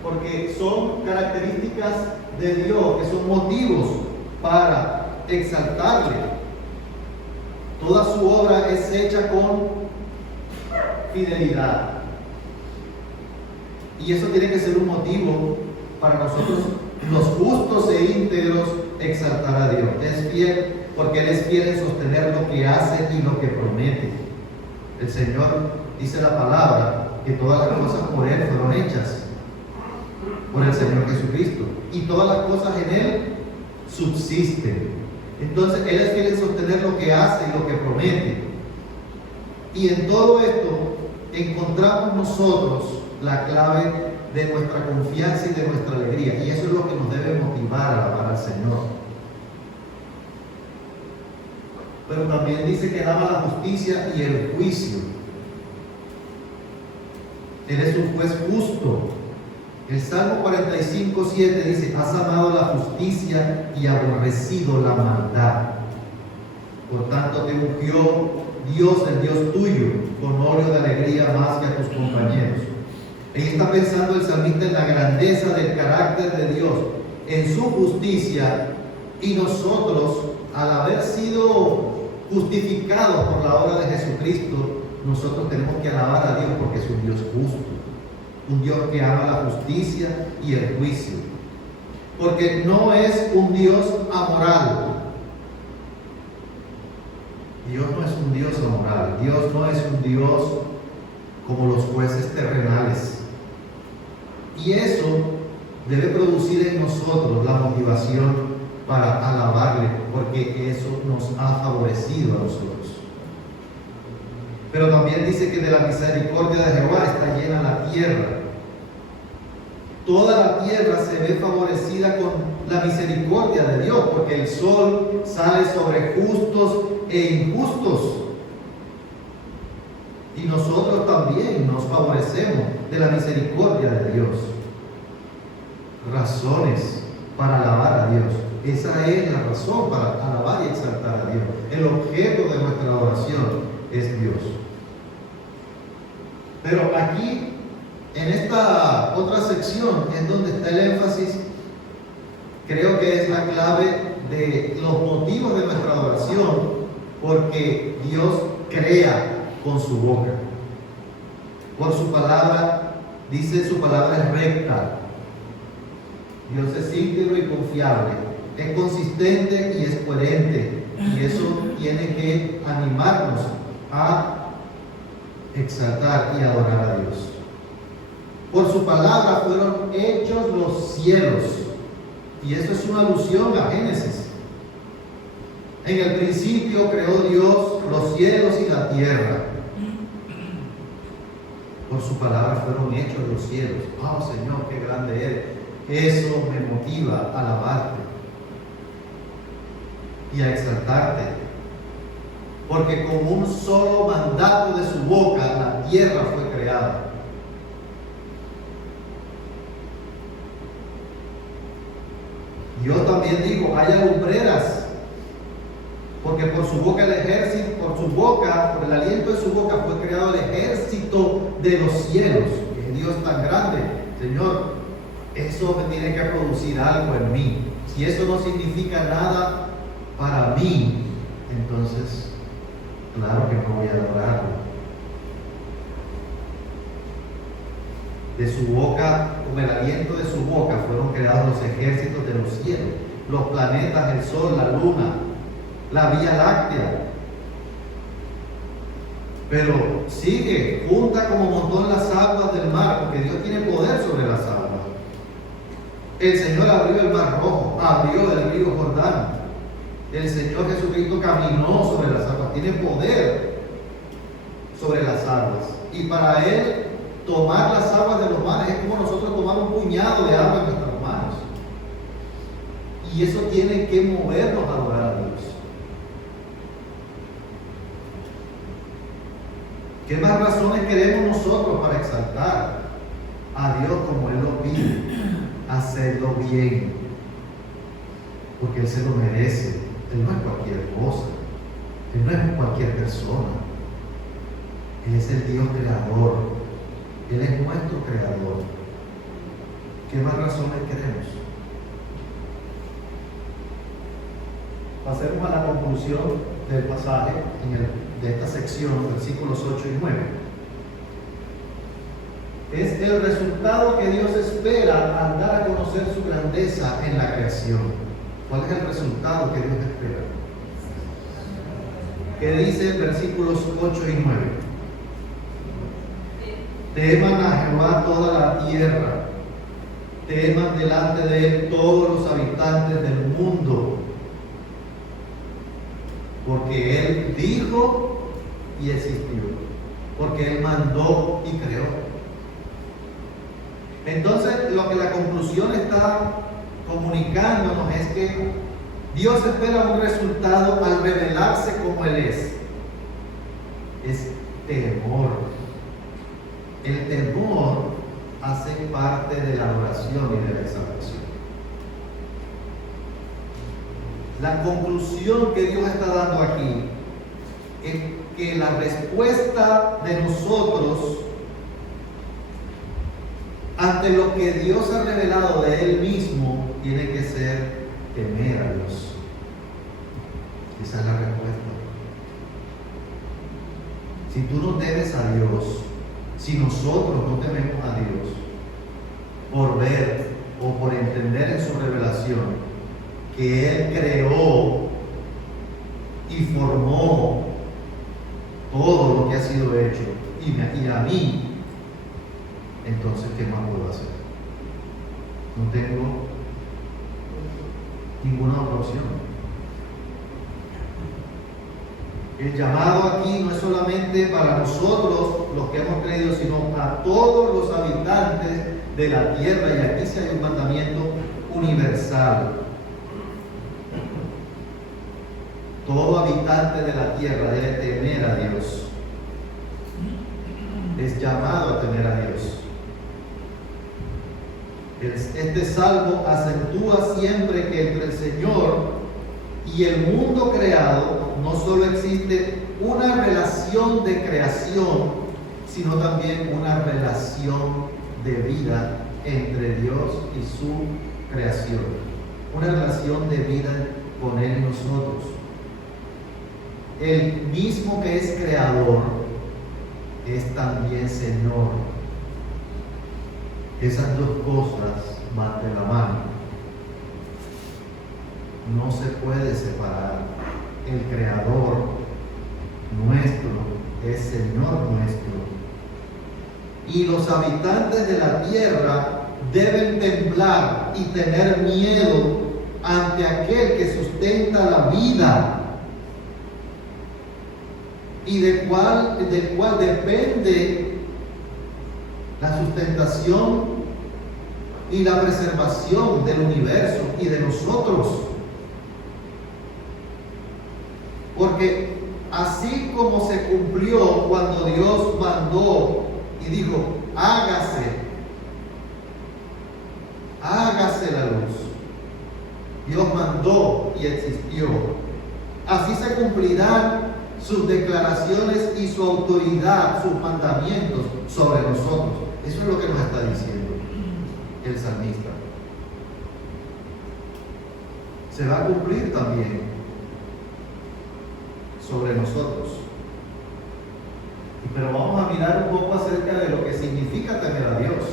porque son características de Dios, que son motivos para exaltarle. Toda su obra es hecha con fidelidad. Y eso tiene que ser un motivo para nosotros, los justos e íntegros, exaltar a Dios. Es fiel porque Él es fiel en sostener lo que hace y lo que promete. El Señor dice la palabra que todas las cosas por Él fueron hechas, por el Señor Jesucristo. Y todas las cosas en Él subsisten. Entonces Él es fiel en sostener lo que hace y lo que promete. Y en todo esto encontramos nosotros la clave de nuestra confianza y de nuestra alegría. Y eso es lo que nos debe motivar a alabar al Señor. Pero también dice que ama la justicia y el juicio. Él es un juez justo. El Salmo 45:7 dice: has amado la justicia y aborrecido la maldad. Por tanto te ungió Dios, el Dios tuyo, con óleo de alegría más que a tus compañeros. Ahí está pensando el salmista en la grandeza del carácter de Dios, en su justicia, y nosotros, al haber sido justificados por la obra de Jesucristo, nosotros tenemos que alabar a Dios porque es un Dios justo. Un Dios que ama la justicia y el juicio. Porque no es un Dios amoral. Dios no es un Dios amoral. Dios no es un Dios como los jueces terrenales. Y eso debe producir en nosotros la motivación para alabarle, porque eso nos ha favorecido a nosotros. Pero también dice que de la misericordia de Jehová está llena la tierra. Toda la tierra se ve favorecida con la misericordia de Dios, porque el sol sale sobre justos e injustos. Y y nosotros también nos favorecemos de la misericordia de Dios. Razones para alabar a Dios. Esa es la razón para alabar y exaltar a Dios. El objeto de nuestra adoración es Dios. Pero aquí, en esta otra sección, es donde está el énfasis. Creo que es la clave de los motivos de nuestra adoración, porque Dios crea con su boca. Por su palabra, dice su palabra es recta. Dios es íntegro y confiable, es consistente y es coherente, y eso tiene que animarnos a exaltar y adorar a Dios. Por su palabra fueron hechos los cielos, y eso es una alusión a Génesis. En el principio creó Dios los cielos y la tierra. Por su palabra fueron hechos los cielos. Oh Señor, qué grande eres. Eso me motiva a alabarte y a exaltarte. Porque con un solo mandato de su boca la tierra fue creada. Dios también dijo, haya lumbreras, porque por su boca el ejército, por el aliento de su boca fue creado el ejército de los cielos. Es Dios tan grande. Señor, eso me tiene que producir algo en mí. Si eso no significa nada para mí, entonces, claro que no voy a adorarlo. De su boca, con el aliento de su boca, fueron creados los ejércitos de los cielos, los planetas, el sol, la luna, la Vía Láctea. Pero sigue, junta como montón las aguas del mar, porque Dios tiene poder sobre las aguas. El Señor abrió el mar rojo, abrió el río Jordán. El Señor Jesucristo caminó sobre las aguas, tiene poder sobre las aguas. Y para Él, tomar las aguas de los mares es como nosotros tomar un puñado de agua en nuestras manos. Y eso tiene que movernos a adorar a Dios. ¿Qué más razones queremos nosotros para exaltar a Dios como Él lo pide? Hacerlo bien, porque Él se lo merece. Él no es cualquier cosa, Él no es cualquier persona. Él es el Dios creador, Él es nuestro creador. ¿Qué más razones queremos? Pasemos a la conclusión del pasaje de esta sección, versículos 8 y 9. Es el resultado que Dios espera al dar a conocer su grandeza en la creación. ¿Cuál es el resultado que Dios espera? ¿Qué dice versículos 8 y 9? Teman a Jehová toda la tierra, teman delante de Él todos los habitantes del mundo, porque Él dijo y existió, porque Él mandó y creó. Entonces, lo que la conclusión está comunicándonos es que Dios espera un resultado al revelarse como Él es. Es temor. El temor hace parte de la adoración y de la exaltación. La conclusión que Dios está dando aquí es que la respuesta de nosotros ante lo que Dios ha revelado de Él mismo tiene que ser temer a Dios. Esa es la respuesta. Si tú no temes a Dios, si nosotros no tememos a Dios por ver o por entender en su revelación que Él creó y formó todo lo que ha sido hecho y a mí, entonces ¿qué más puedo hacer? No tengo ninguna otra opción. El llamado aquí no es solamente para nosotros los que hemos creído, sino a todos los habitantes de la tierra, y aquí sí hay un mandamiento universal. Todo habitante de la tierra debe temer a Dios. es llamado a temer a Dios. Este salmo acentúa siempre que entre el Señor y el mundo creado no solo existe una relación de creación, sino también una relación de vida entre Dios y su creación. Una relación de vida con Él y nosotros. El mismo que es creador es también Señor. Esas dos cosas van de la mano. No se puede separar. El creador nuestro es Señor nuestro. Y los habitantes de la tierra deben temblar y tener miedo ante aquel que sustenta la vida y del cual depende la sustentación y la preservación del universo y de nosotros. Porque así como se cumplió cuando Dios mandó y dijo, hágase la luz. Dios mandó y existió. Así se cumplirán sus declaraciones y su autoridad, sus mandamientos sobre nosotros. Eso es lo que nos está diciendo el salmista. Se va a cumplir también sobre nosotros. Pero vamos a mirar un poco acerca de lo que significa temer a Dios.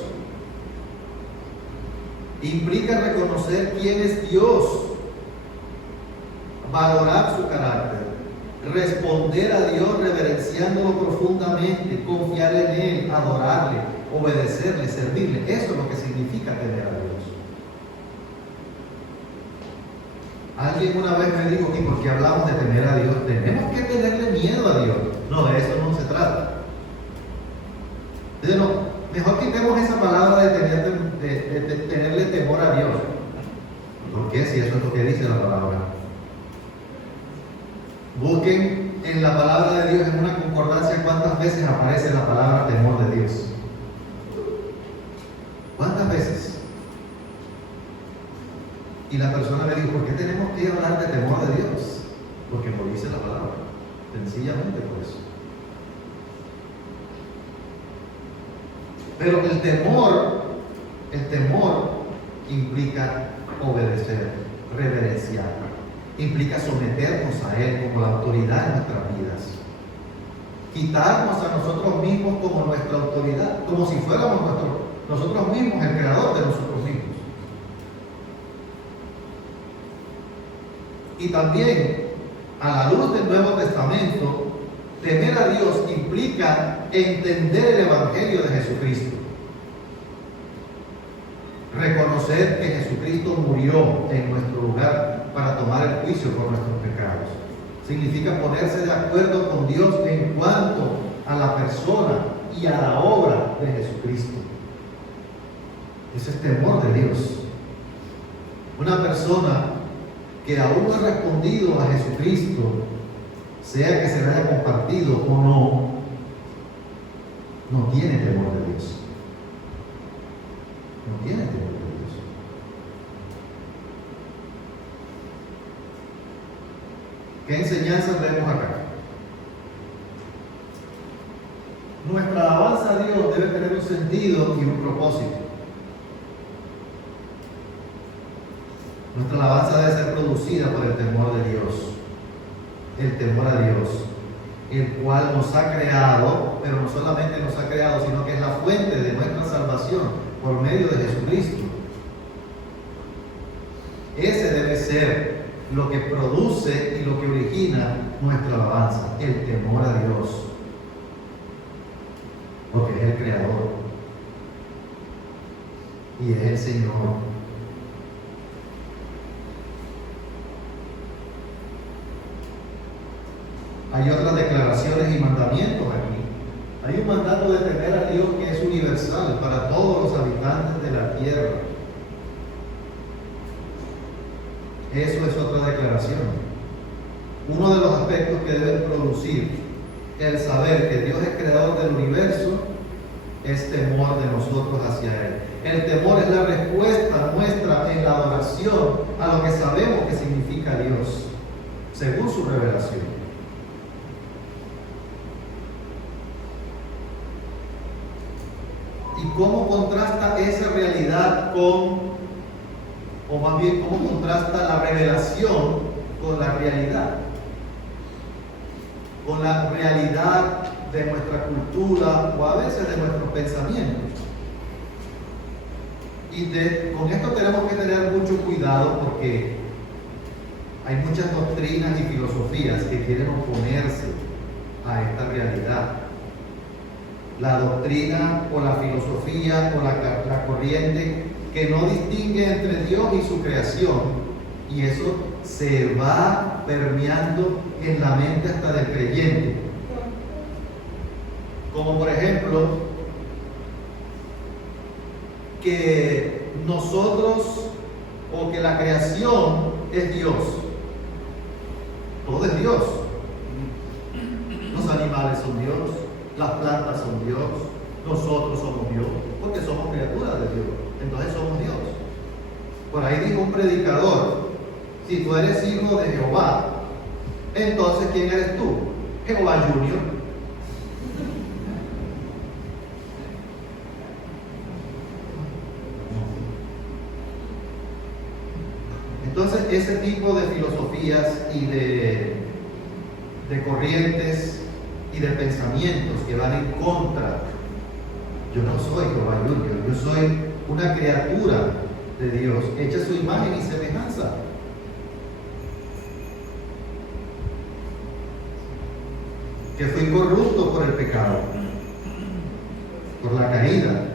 Implica reconocer quién es Dios, valorar su carácter, responder a Dios reverenciándolo profundamente, confiar en Él, adorarle, obedecerle, servirle. Eso es lo que significa temer a Dios. Alguien una vez me dijo que porque hablamos de temer a Dios, tenemos que tenerle miedo a Dios. No, de eso no se trata. Entonces, no, mejor quitemos esa palabra de tenerle temor a Dios. ¿Por qué? Si eso es lo que dice la palabra. Busquen en la palabra de Dios en una concordancia cuántas veces aparece la palabra temor de Dios. ¿Cuántas veces? Y la persona me dijo, ¿por qué tenemos que hablar de temor de Dios? Porque lo dice la palabra. Sencillamente por eso. Pero el temor implica obedecer, reverenciar, implica someternos a Él como la autoridad en nuestras vidas. Quitarnos a nosotros mismos como nuestra autoridad, como si fuéramos nosotros mismos el creador de nosotros mismos. Y también, a la luz del Nuevo Testamento, temer a Dios implica entender el Evangelio de Jesucristo. Reconocer que Jesucristo murió en nuestro lugar para tomar el juicio por nuestros pecados. Significa ponerse de acuerdo con Dios en cuanto a la persona y a la obra de Jesucristo. Ese es temor de Dios. Una persona que aún no ha respondido a Jesucristo, sea que se le haya compartido o no tiene temor de Dios. No tiene temor de Dios. ¿Qué enseñanzas vemos acá? Nuestra alabanza a Dios debe tener un sentido y un propósito. Nuestra alabanza debe ser producida por el temor de Dios. El temor a Dios, el cual nos ha creado, pero no solamente nos ha creado, sino que es la fuente de nuestra salvación por medio de Jesucristo. Ese debe ser lo que produce y lo que origina nuestra alabanza, el temor a Dios, porque es el Creador y es el Señor. Hay otras declaraciones y mandamientos aquí. Hay un mandato de temer a Dios que es universal para todos los habitantes de la tierra. Eso es otra declaración. Uno de los aspectos que debe producir el saber que Dios es creador del universo es temor de nosotros hacia Él. El temor es la respuesta nuestra en la adoración a lo que sabemos que significa Dios, según su revelación. ¿Y cómo contrasta esa realidad con, o más bien, cómo contrasta la revelación con la realidad? Con la realidad de nuestra cultura o a veces de nuestros pensamientos. Y con esto tenemos que tener mucho cuidado porque hay muchas doctrinas y filosofías que quieren oponerse a esta realidad. La doctrina o la filosofía o la corriente que no distingue entre Dios y su creación, y eso se va permeando en la mente hasta del creyente. Como por ejemplo, que nosotros o que la creación es Dios. Todo es Dios. Los animales son Dios, las plantas son Dios, nosotros somos Dios, porque somos criaturas de Dios, entonces somos Dios. Por ahí dijo un predicador: si tú eres hijo de Jehová, entonces ¿quién eres tú? Jehová Junior. Entonces ese tipo de filosofías y de corrientes y de pensamientos que van en contra. Yo no soy Jehová Junior, yo soy una criatura de Dios, hecha a su imagen y semejanza. Que fui corrupto por el pecado, por la caída.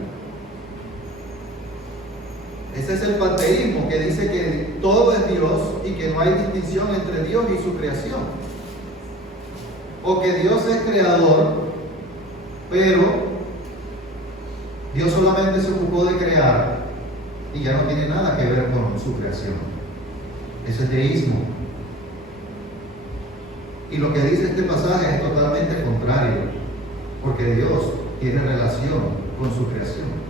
Ese es el panteísmo que dice que todo es Dios y que no hay distinción entre Dios y su creación. O que Dios es creador, pero Dios solamente se ocupó de crear y ya no tiene nada que ver con su creación. Eso es deísmo. Y lo que dice este pasaje es totalmente contrario, porque Dios tiene relación con su creación.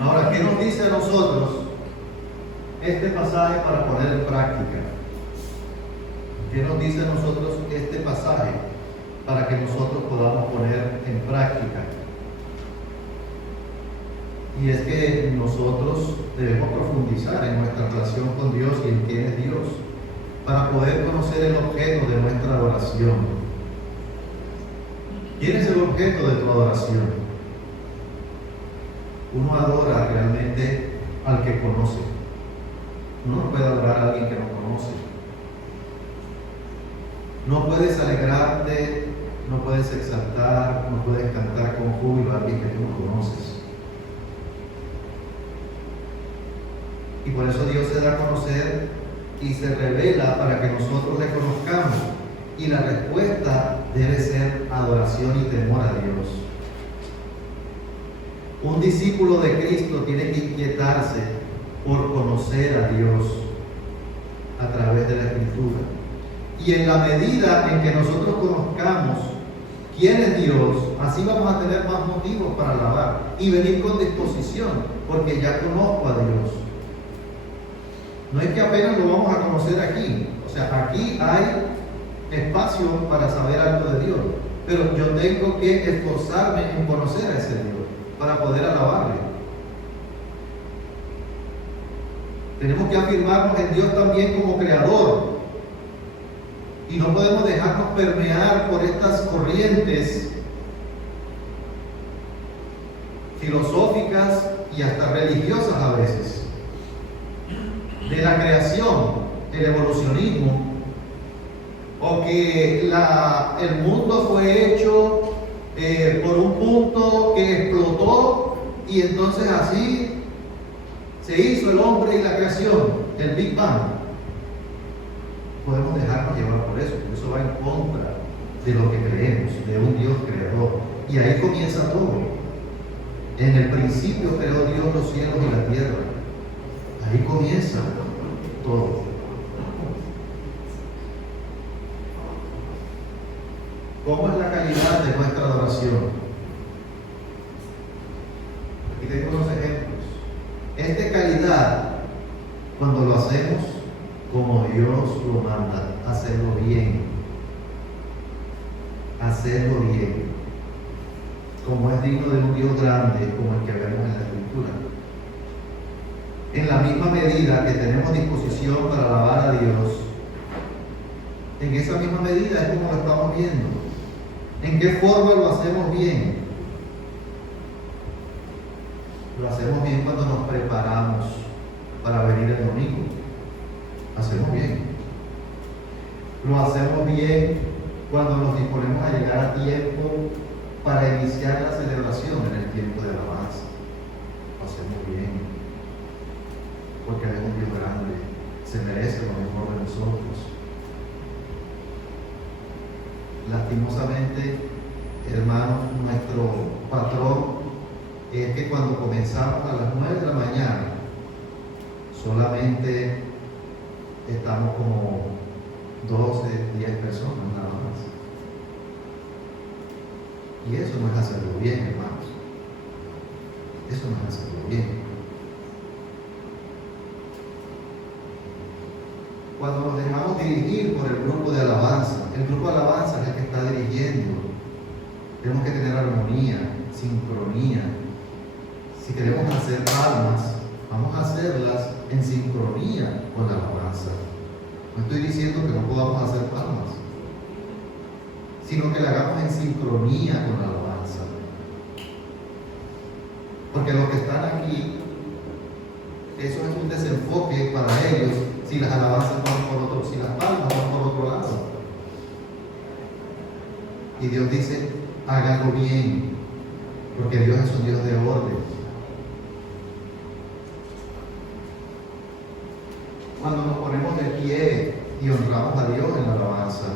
Ahora, ¿qué nos dice a nosotros este pasaje para poner en práctica? ¿Qué nos dice a nosotros este pasaje para que nosotros podamos poner en práctica? Y es que nosotros debemos profundizar en nuestra relación con Dios y en quién es Dios, para poder conocer el objeto de nuestra adoración. ¿Quién es el objeto de tu adoración? Uno adora realmente al que conoce. Uno no puede adorar a alguien que no conoce. No puedes alegrarte, no puedes exaltar, no puedes cantar con júbilo a alguien que tú no conoces. Y por eso Dios se da a conocer y se revela para que nosotros le conozcamos. Y la respuesta debe ser adoración y temor a Dios. Un discípulo de Cristo tiene que inquietarse por conocer a Dios a través de la Escritura. Y en la medida en que nosotros conozcamos quién es Dios, así vamos a tener más motivos para alabar y venir con disposición, porque ya conozco a Dios. No es que apenas lo vamos a conocer aquí, o sea, aquí hay espacio para saber algo de Dios, pero yo tengo que esforzarme en conocer a ese Dios para poder alabarle. Tenemos que afirmarnos en Dios también como creador. Y no podemos dejarnos permear por estas corrientes filosóficas y hasta religiosas a veces, de la creación, el evolucionismo, o que el mundo fue hecho por un punto que explotó y entonces así se hizo el hombre y la creación, el Big Bang. Podemos dejarnos llevar por eso, porque eso va en contra de lo que creemos, de un Dios creador. Y ahí comienza todo. En el principio creó Dios los cielos y la tierra. Ahí comienza todo. ¿Cómo es la calidad de nuestra adoración? Y tengo unos ejemplos. Es de calidad cuando lo hacemos como Dios lo manda, hacerlo bien. Hacerlo bien. Como es digno de un Dios grande, como el que vemos en la Escritura. En la misma medida que tenemos disposición para alabar a Dios, en esa misma medida es como lo estamos viendo. ¿En qué forma lo hacemos bien? Lo hacemos bien cuando nos preparamos para venir el domingo. Hacemos bien. Lo hacemos bien cuando nos disponemos a llegar a tiempo para iniciar la celebración en el tiempo de alabanza. Lo hacemos bien. Porque Él es un Dios grande, se merece lo mejor de nosotros. Lastimosamente, hermanos, nuestro patrón es que cuando comenzamos a las 9 de la mañana, solamente estamos como 12, 10 personas nada más. Y eso no es hacerlo bien, hermanos. Eso no es hacerlo bien. Cuando nos dejamos dirigir por el grupo de alabanza, el grupo de alabanza es el que está dirigiendo. Tenemos que tener armonía, sincronía. Si queremos hacer palmas, vamos a hacerlas en sincronía con la alabanza. No estoy diciendo que no podamos hacer palmas, sino que la hagamos en sincronía con la alabanza. Porque los que están aquí, eso es un desenfoque para ellos si las alabanzas van por otro, si las palmas van por otro lado. Y Dios dice, háganlo bien, porque Dios es un Dios de orden. Cuando nos ponemos de pie y honramos a Dios en la alabanza,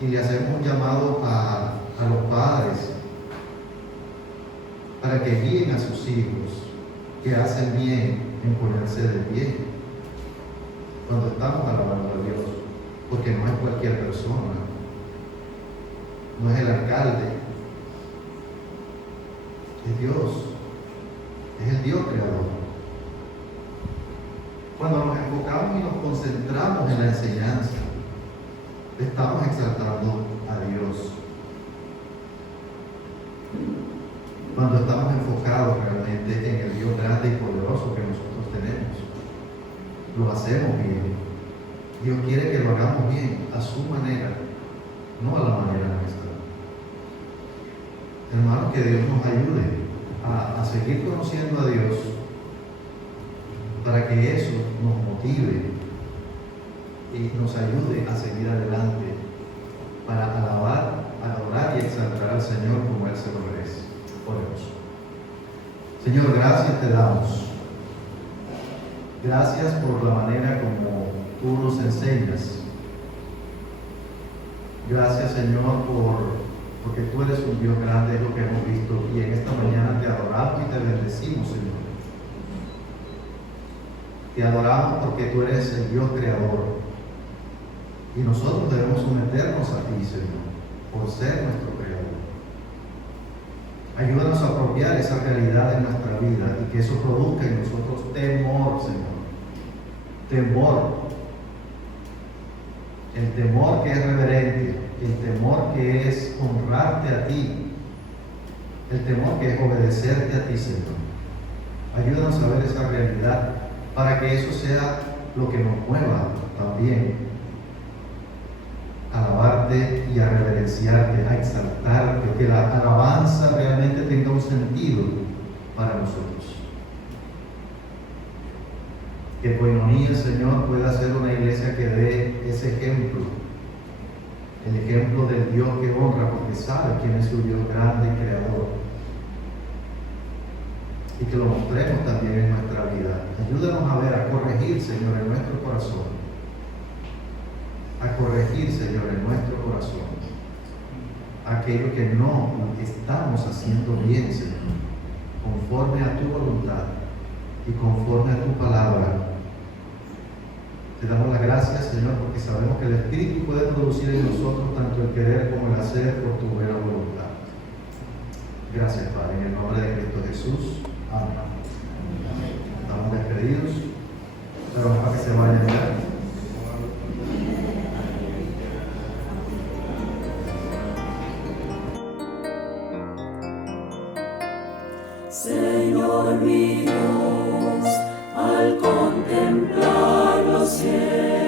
y le hacemos un llamado a los padres para que guíen a sus hijos, que hacen bien en ponerse de pie cuando estamos alabando a Dios, porque no es cualquier persona, no es el alcalde, es Dios, es el Dios creador. Cuando nos enfocamos y nos concentramos en la enseñanza, estamos exaltando a Dios. Cuando estamos enfocados realmente en el Dios grande y poderoso que nosotros tenemos, lo hacemos bien. Dios quiere que lo hagamos bien, a su manera, no a la manera nuestra. Hermanos, que Dios nos ayude a seguir conociendo a Dios, para que eso nos motive y nos ayude a seguir adelante, para alabar, adorar y exaltar al Señor como Él se lo merece. Oremos. Señor, gracias te damos. Gracias por la manera como tú nos enseñas. Gracias, Señor, porque tú eres un Dios grande, es lo que hemos visto. Y en esta mañana te adoramos y te bendecimos, Señor. Te adoramos porque tú eres el Dios creador. Y nosotros debemos someternos a ti, Señor, por ser nuestro creador. Ayúdanos a apropiar esa realidad en nuestra vida y que eso produzca en nosotros temor, Señor. Temor. El temor que es reverente, el temor que es honrarte a ti, el temor que es obedecerte a ti, Señor. Ayúdanos a ver esa realidad para que eso sea lo que nos mueva también a alabarte y a reverenciarte, a exaltarte, que la alabanza realmente tenga un sentido para nosotros. Que Koinonia, Señor, pueda ser una iglesia que dé ese ejemplo, el ejemplo del Dios que honra porque sabe quién es su Dios grande y creador. Y que lo mostremos también en nuestra vida. Ayúdanos a ver, a corregir, Señor, en nuestro corazón. A corregir, Señor, en nuestro corazón aquello que no estamos haciendo bien, Señor, conforme a tu voluntad y conforme a tu palabra. Te damos las gracias, Señor, porque sabemos que el Espíritu puede producir en nosotros tanto el querer como el hacer por tu buena voluntad. Gracias, Padre, en el nombre de Cristo Jesús. Amén. Estamos despedidos, pero para que se vayan ya. Señor mi Dios, al contemplar los cielos,